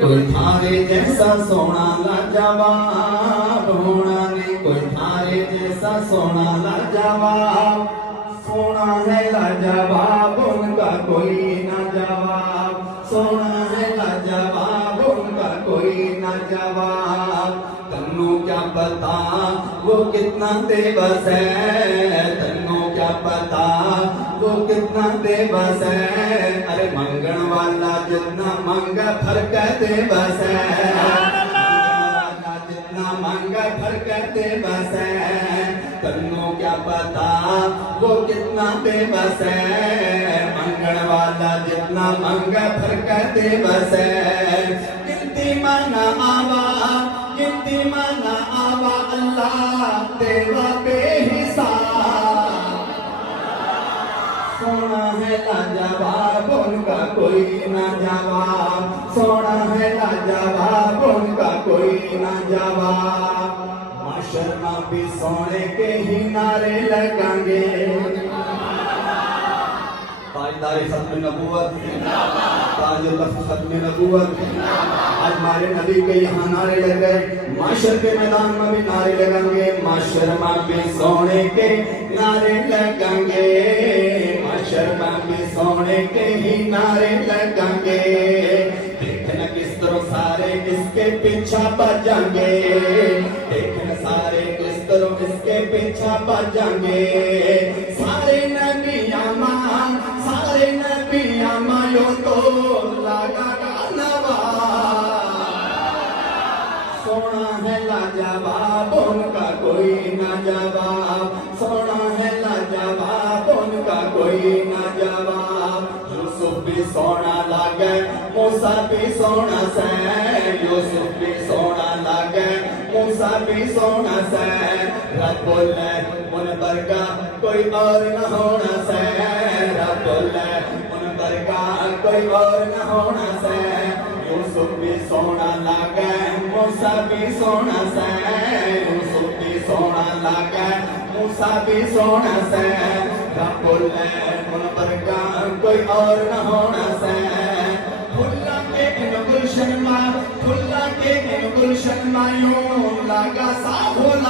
कोई थारे जैसा सोना लाजवाब होना नहीं, कोई थारे जैसा सोना लाजवाब। सोना है लाजवाब उनका कोई ना जवाब, सोना है लाजवाब उनका कोई ना जवाब। तन्नू क्या पता वो कितना बेबस है, तन्नू क्या पता वो कितना बेबस है। अरे मंगण वाला जितना मंगा फर्क बेबस है, जितना मंगा फर्क बेबस है। तन्नू क्या पता वो कितना बेबस है, मंगण वाला जितना मंगा फर्क बेबस है। गिनती माना आवा, गिनती माना आवा, अल्लाह देवा बेहिसाब। सोना है लाजवाब उनका कोई ना जवाब, सोना है लाजवाब उनका कोई ना जवाब। माशरमा भी सोने के ही नारे लगाएंगे, ताजदार खत्म नबूवत, ताजुल खत्म नबूवत। आज हमारे नबी के यहाँ नारे लग गए, माशर के मैदान में भी नारे लगेंगे, माशरमा भी सोने के नारे लगेंगे, माशरमा भी सोने के ही नारे लगेंगे। देखना किस तरह सारे इसके पीछा बजाएंगे, देखना सारे किस तरह इसके पीछा बजाएंगे। सारे नबियाँ मान, सारे नबियाँ मायो तो लगा सोना है लाजवाब उनका कोई ना जवाब, सोना है लाजवाब उनका कोई ना जवाब। यूसुफ भी सोना लागे, मूसा भी सोना से, यूसुफ भी सोना लागे, मूसा भी सोना से। रब बोले उन बरका कोई और न होना से, रब बोले उन बरका कोई और न होना से। यूसुफ भी सोना लागे, मूसा भी सोना से, यूसुफ भी सोना लागे, मूसा भी सोना से। रब बोले उन बरका कोई और न होना से। फुल्ला के इन गुलशन मा, फुल्ला के इन गुलशन मायूं लगा सा भोला।